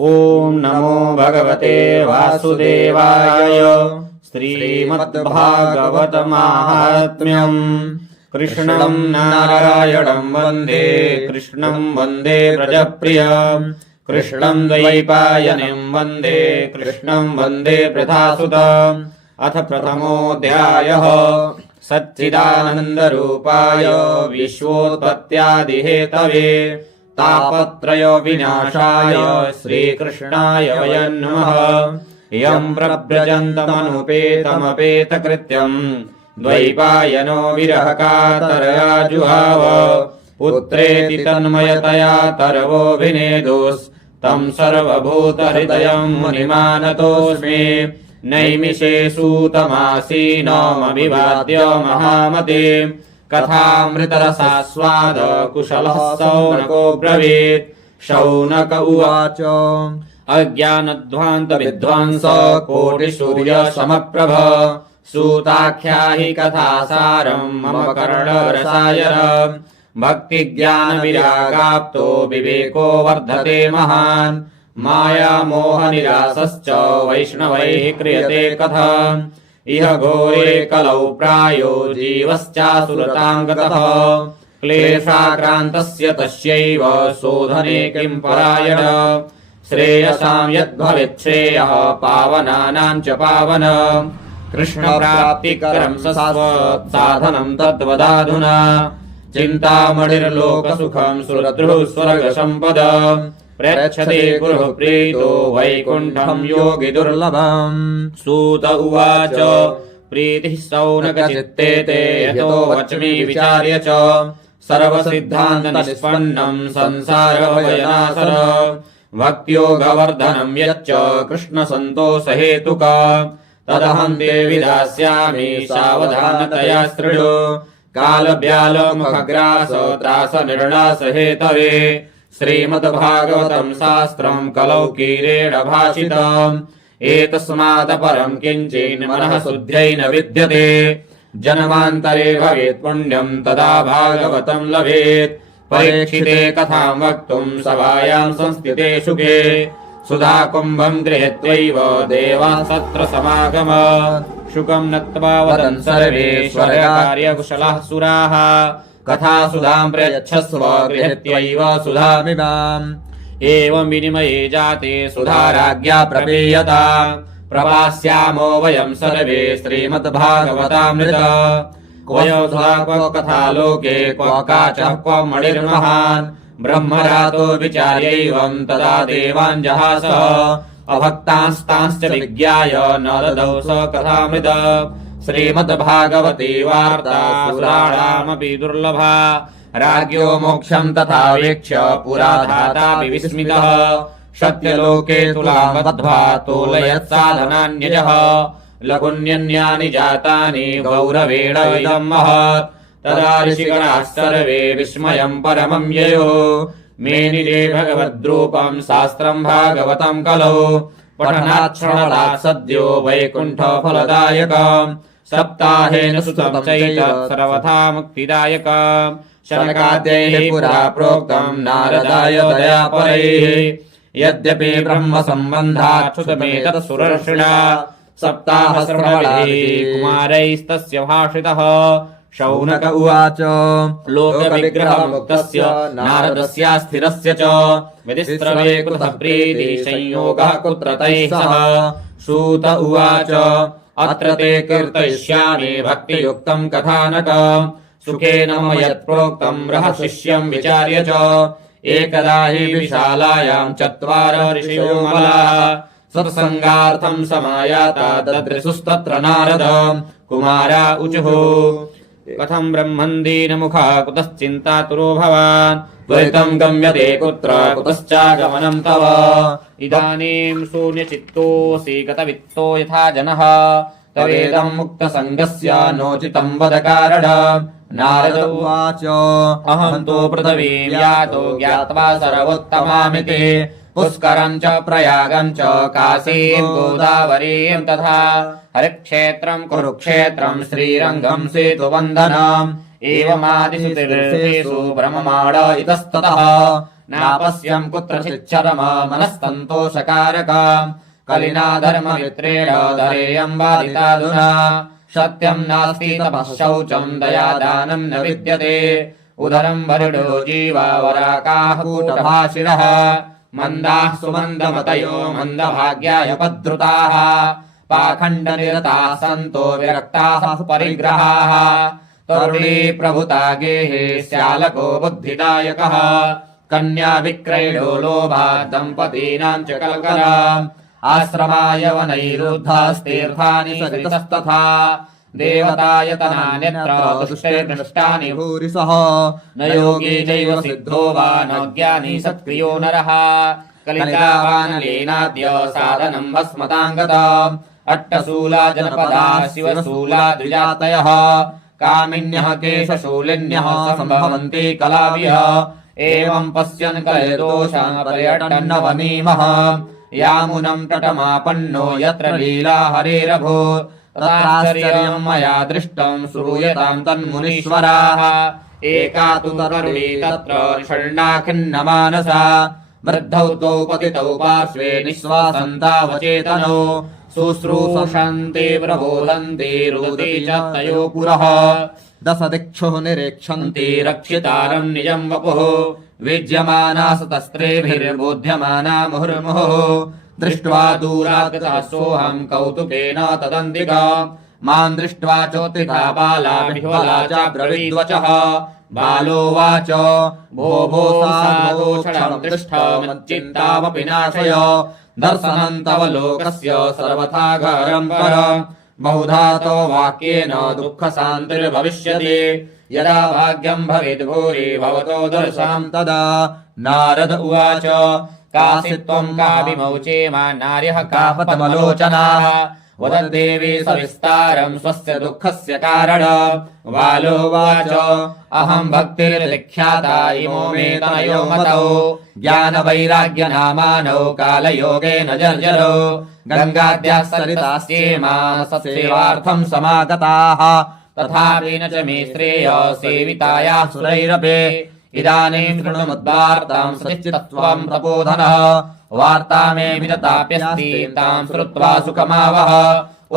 ओम नमो भगवते वासुदेवाय। श्रीमद्भागवत माहात्म्यम्। कृष्णं नारायणं वन्दे कृष्णं वन्दे व्रजप्रियम्। कृष्णं द्वैपायनं वन्दे कृष्णं वन्दे प्रथासुतम्। अथ प्रथमोऽध्यायः। सच्चिदानन्दरूपाय विश्वोत्पत्त्यादिहेतवे तापत्रय विनाशाय श्रीकृष्णाय वयं नमः। यं प्रव्रजन्तमनुपेतमपेतकृत्यम् द्वैपायनो विरहकातरया जुहाव। पुत्रेति तन्मयतया तरवोऽभिनेदुस्तं सर्वभूतहृदयं मुनिमानतोऽस्मि। नैमिषे सूतमासीनमभिवाद्य महामते कथामृतरसास्वाद कुशलः शौनको ब्रवीत्। शौनक उवाच अज्ञानध्वान्तविध्वंस कोटिसूर्यसमप्रभ सूताख्याहि कथासारं मम कर्णरसायन। भक्तिज्ञानविरागाप्तो विवेको वर्धते महान्। मायामोहनिरासश्च वैष्णवैः क्रियते कथम्। इह घोरे कलौ प्रायो जीवश्चासुरतां गतः। क्लेशाक्रान्तस्य तस्यैव शोधने किं परायण। श्रेयसां यद्भवेच्छ्रेयः पावनानां च पावन। कृष्णप्राप्तिकरं साधनं तद्वदाधुना। चिन्तामणिर्लोकसुखं सुरद्रुः स्वर्गसम्पदम्। प्रयच्छते गुरुः प्रीतो वैकुण्ठं योगि दुर्लभम्। सूत उवाच प्रीतिः शौनकचित्ते ते यतो वच्मि विचार्य च। सर्वसिद्धान्तनिष्पन्नं संसारभयनाशनं। भक्तियोगवर्धनं यच्च कृष्णसन्तोषहेतुकम्। तदहं ते विधास्यामि सावधानतया शृणु। कालव्यालमुखग्रास त्रासनिर्णासहेतवे। श्रीमद्भागवतं शास्त्रं कलौ कीरेण भाषितम्। एतस्मादपरं किञ्चिन् मनः शुद्ध्यै न विद्यते। जन्मान्तरे भवेत् पुण्यं तदा भागवतं लभेत्। परीक्षिते कथां वक्तुं सभायां संस्थिते शुके। सुधाकुम्भं गृहीत्वैव देवाः तत्र समागमन्। शुकं नत्वा वदन् सर्वे स्वर्गकार्यकुशलाः सुराः। कथा सुधां प्रयच्छस्व गृहीत्वैव सुधामिमाम्। एवं विनिमये जाते सुधाराज्ञा प्रपेयता। प्रपास्यामो वयं सर्वे श्रीमद्भागवतामृत। क्वयोधा क्व कथा लोके क्व काचः क्व मणिर्महान्। ब्रह्मरातो विचार्यैवं तदा देवान् जहास। अभक्तांस्तांश्च विज्ञाय न ददौ स कथामृत। श्रीमद्भागवती वार्ता सुराणामपि दुर्लभा। राज्ञो मोक्षं तथा वीक्ष्य पुरा धातापि विस्मितः। सत्यलोके तुलां बद्ध्वा तोलयत्साधनान्यजः। लघुन्यन्यानि जातानि गौरवेण इदं महत्। तदा ऋषिगणाः सर्वे विस्मयं परमं ययो। मेनिरे भगवद्रूपं शास्त्रं भागवतं कलौ। पठनात् श्रवणात् सद्यो वैकुण्ठफलदायकम्। सप्ताहेन सुतं चैतत् सर्वथा मुक्तिदायकम्। शनकाद्यैः पुरा प्रोक्तं नारदाय दयापरैः। यद्यपि ब्रह्मसम्बन्धात् श्रुतमेतत् सुरर्षिणा। सप्ताहश्रवणैः कुमारैस्तस्य भाषितः। शौनक उवाच लोकविग्रहमुक्तस्य नारदस्यास्थिरस्य च। विधिस्रवे कृतप्रीतिः संयोगः कुत्र तैः सह। सूत उवाच अत्र ते कीर्तयिष्यामि भक्तियुक्तं कथानकम्। सुखेन मम यत्प्रोक्तं रहस्यं विचार्य च। एकदा हि विशालायां चत्वार ऋषयो मलाः। सत्सङ्गार्थं समायाता ददृशुस्तत्र नारद। कुमारा ऊचुः कथं ब्रह्मन् दीनमुखः कुतश्चिन्तातुरो भवान्। त्वरितं गम्यते कुत्र कुतश्चागमनं तव। इदानीं शून्यचित्तोऽसि गतवित्तो यथा जनः। तवेदं मुक्तसङ्गस्य नोचितं वद कारणम्। नारद उवाच अहं तु पृथिवीं यातो ज्ञात्वा सर्वोत्तमामिति। पुष्करं च प्रयागं च काशीं गोदावरीं तथा। हरिक्षेत्रं कुरुक्षेत्रं श्रीरङ्गं सेतुवन्दनम्। एवमादिषु तीर्थेषु भ्रममाण इतस्ततः। नापश्यम् कुत्रचिच्चरम मनस्तन्तोषकारकम् कलिना धर्ममित्रेण धरेयम् बाधिताधुना सत्यम् नास्ति तपः शौचम् दयादानम् न विद्यते उदरम् वरुणो जीवा वराकाः कूटभाषिणः मन्दाः सुमन्दमतयो मन्दभाग्याय पद्धृताः पाखण्डनिरताः सन्तो विरक्ताः परिग्रहाः तरुणी प्रभुता गेहे स्यालको बुद्धिदायकः कन्या विक्रयणो लोभात् दम्पतीनाम् च कल्कराम् आश्रमाय वनैरुद्धास्तीर्थानि सरितस्तथा देवतायतनान्यत्र दुष्टैर्नष्टानि भूरिशः न योगी चैव सिद्धो वा न ज्ञानी सत्क्रियो नरः कलितावानलीनाद्य साधनम् भस्मताङ्गतम् अट्टशूला जनपदा शिवशूला द्विजातयः कामिन्यः केशशूलिन्यः सम्भवन्ति कलाविह एवम् पश्यन् कलयदोषान् पर्यटन् नवमीमः यामुनम् तटमापन्नो यत्र लीला हरेरभूत् तत्राश्चर्यम् मया दृष्टम् श्रूयताम् तन्मुनीश्वराः एका तु तरुणी तत्र षण्णाखिन्नमानसा वृद्धौ तौ पतितौ पार्श्वे निःश्वासन्तावचेतनौ शुश्रूषन्ति प्रबोधन्ति रुदति च तयो पुरः दश दिक्षुः निरीक्षन्ति रक्षितारम् निजम् वपुः विज्यमाना सतस्त्रेभिर्बोध्यमाना मुहुर्मुहुः दृष्ट्वा दूरागतः सोऽहम् कौतुकेन तदन्तिका माम् दृष्ट्वा चोत्थिता बाला विह्वला च ब्रवीद्वचः बालोवाच भो भो साधोक्षणम् दृष्टा मच्चिन्तामपि नाशय दर्शनम् तव लोकस्य सर्वथा घरम् परम् बहुधा तव वाक्येन दुःखशान्तिर्भविष्यति यदा भाग्यम् भवेद् भूरि भवतो दर्शनम् तदा नारद उवाच कासि त्वम् का विमौचे मा नार्यः कापतमलोचनाः वदद्देवी सविस्तारम् स्वस्य दुःखस्य कारणम् बालोवाच अहम् भक्तिर्विख्याता इमो मे तनयो मतौ ज्ञानवैराग्यनामानौ कालयोगेन जर्जरौ गङ्गाद्याः सरितास्येमा सत्सेवार्थम् समागताः तथापि न च मे श्रेय सेवितायाः सुरैरपि इदानीम् शृणुमुद्वार्ताम् सच्चित्त्वम् तपोधनः वार्ता मे विरताप्यस्ति ताम् श्रुत्वा सुखमावह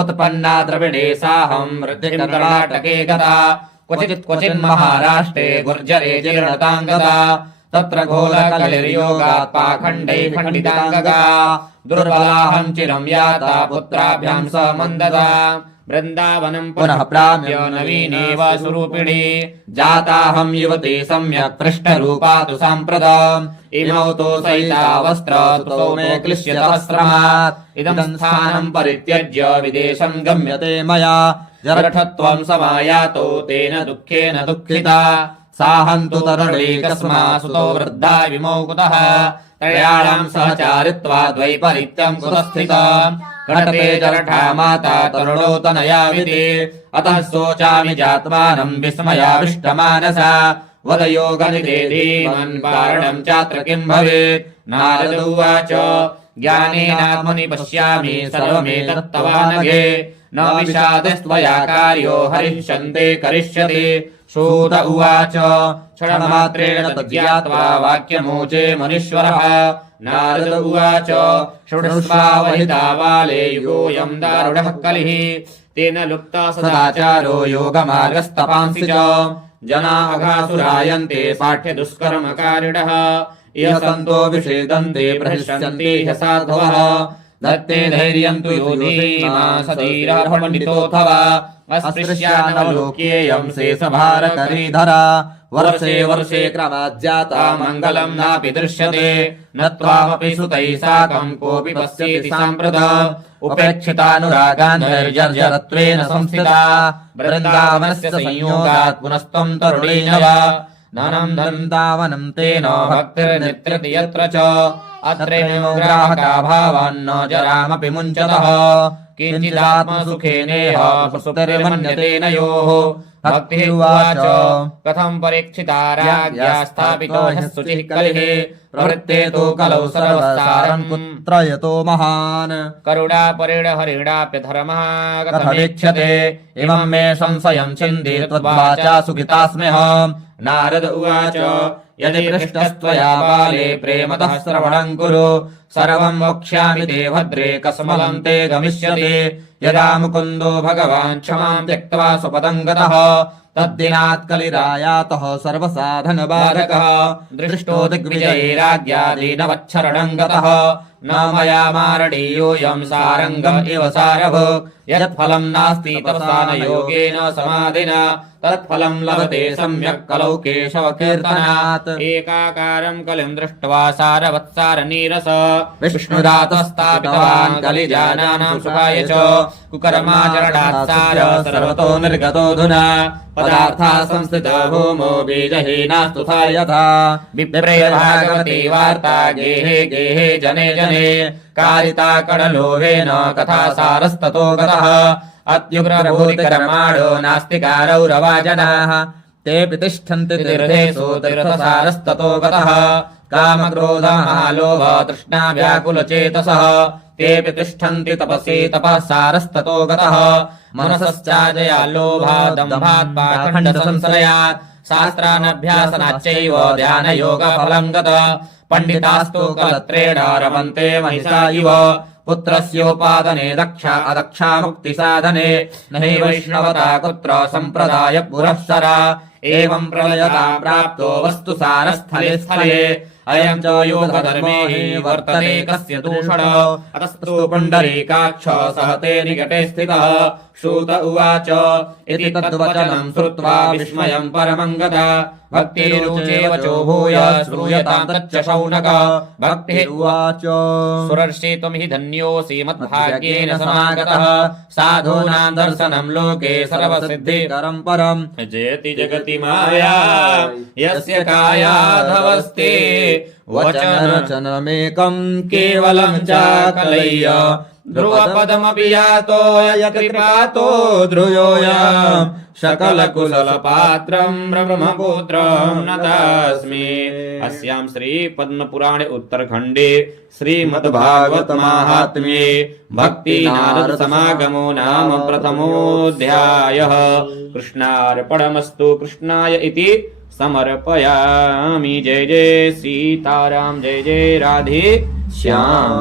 उत्पन्ना द्रविडे साहम् वृद्धिम् कर्णाटके गता क्वचित् महाराष्ट्रे गुर्जरे जीर्णताम् गता तत्र घोलकलिर्योगात् पाखण्डैः खण्डिताङ्गगा दुर्बलाहम् चिरम् याता पुत्राभ्याम् स मन्ददा वृन्दावनम् पुनः प्राप्य नवीनेव स्वरूपिणी जाताहम् युवती सम्यक् पृष्ठरूपा तु साम्प्रतम् इमौ तु सहिता वस्त्रतुतो मे क्लिश्यतः श्रमात् इदम् स्थानम् परित्यज्य विदेशम् गम्यते मया जरठत्वम् समायातो तेन दुःखेन दुःखिता साहम् तु तरुणैकस्मात् सुतो वृद्धा विमौ कुतः त्रयाणाम् सहचारित्वाद् वैपरीत्यम् कुतः स्थितम् कटते जरठा माता तरुणो तनयाविति अतः शोचामि जात्मानम् विस्मयाविष्टमानसा वद योगनिधे धीमन् कारणम् चात्र किम् भवेत् नारद उवाच ज्ञानेनात्मनि पश्यामि सर्वमेतत्तवानघे न विषादस्त्वया कार्यो हरिष्यन्ते करिष्यति सूत उवाच क्षणमात्रेण तज्ज्ञात्वा वाक्यमोचे मुनीश्वरः नारद उवाच शृणुष्वावहिता बाले युगोऽयम् दारुणः कलिः तेन लुप्ता सदाचारो योगमार्गस्तपांसि च जना अघासुरायन्ते पाठ्यदुष्कर्मकारिणः इह सन्तो विषेदन्ते प्रहृष्यन्ते ह्यसाधवः दत्ते धैर्यम् तु यो धीमा सतीरपण्डितोऽथवा अस्पृश्यानवलोक्येयम् शेषभारकरीधरा वर्षे वर्षे क्रमाज्जाता मङ्गलम् नापि दृश्यते न त्वामपि सुतैः साकम् कोऽपि पश्येति साम्प्रतम् उपेक्षितानुरागान्धैर्जर्जरत्वेन संस्थिता वृन्दावनस्य संयोगात् पुनस्त्वम् तरुणीनव धनम् दन्तावनम् तेन भक्तिर्नित्यति यत्र च अत्रेणो ग्राहका भावान्न जरामपि मुञ्चतः किञ्चिदात्मसुखेनेह सुप्तिर्मन्यते नयोः भक्तिरुवाच कथम् परीक्षिता राज्ञा स्थापितो ह्यः शुचिः कलिः प्रवृत्ते तु कलौ सर्वसारम् कुत्र यतो महान् करुणापरेण हरिणाप्यधर्मः कथमेक्ष्यते इमम् मे संशयम् छिन्दे त्वद्वाचा सुखितास्म्यहम् नारद उवाच यदि पृष्टस्त्वया बाले प्रेमतः श्रवणम् कुरु सर्वम् वक्ष्यामि ते भद्रे कस्मलम् ते गमिष्यति यदा मुकुन्दो भगवान् क्षमाम् त्यक्त्वा स्वपदम् गतः तद्दिनात् कलिरायातः सर्वसाधनबाधकः दृष्टो दिग्विजये राज्ञा दीनवच्छरणम् गतः न मया मारणीयोऽयम् सारङ्गम् इव सारभुक् यत्फलम् नास्ति तपसा न योगेन समाधिना तत्फलम् लभते सम्यक् कलौ केशव कीर्तनात् एकाकारम् कलिम् दृष्ट्वा सारवत्सारनीरस विष्णुदातस्तापितवान् कलिजानानाम् सुखाय च कुकर्माचरणात् सार सर्वतो निर्गतोऽधुना पदार्था संस्थितो भूमो बीजहीनास्तु सा यथा विप्रे भागवती वार्ता गेहे गेहे जने जने कारिता कडलोभेन कथा सारस्ततो गतः अत्युग्रभूतिकर्माणो नास्तिकारौरवाजनाः तेऽपि तिष्ठन्ति तीर्थेषु तीर्थसारस्ततो गतः कामक्रोधमहालोभ तृष्णा व्याकुलचेतसः तेऽपि तिष्ठन्ति तपसि तपः सारस्ततो गतः मनसश्चाजया लोभात् दम्भात् पाखण्डसंश्रयात् शास्त्रानभ्यासनाच्चैव ध्यानयोगफलम् गतः पण्डितास्तु कलत्रेण रमन्ते महिषा इव पुत्रस्योपादने दक्षा अदक्षा मुक्तिसाधने न हि वैष्णवता कुत्र सम्प्रदाय पुरःसरा एवं प्रलयताम् प्राप्तो वस्तु सारस्थले स्थले अयम् च योगधर्मे हि वर्तते कस्य दूषण अतस्तु पुण्डरीकाक्ष सहते निकटे स्थितः श्रुत उवाच इति तद्वचनम् श्रुत्वा विस्मयम् परमम् गता भक्तिरुचेव चोभूय श्रूयताम् तच्च शौनक भक्तिः उवाच सुरर्षि त्वम् हि धन्योऽसि मद्भाग्येन समागतः साधूनाम् दर्शनम् लोके सर्वसिद्धिकरम् परम् जयति जगति माया यस्य कायाधवस्ते वचनमेकम् केवलम् चाकलय्य ध्रुवपदमपि यातो यत्कृपातो ध्रुयोऽयम् शकलकुशलपात्रम् ब्रह्मपुत्रम् नतास्मि। अस्याम् श्रीपद्मपुराणे उत्तरखण्डे श्रीमद्भागवत माहात्म्ये भक्तिनारद समागमो नाम प्रथमोऽध्यायः। कृष्णार्पणमस्तु। कृष्णाय इति समर्पयामि। जय जय सीताराम, जय जय राधे श्याम।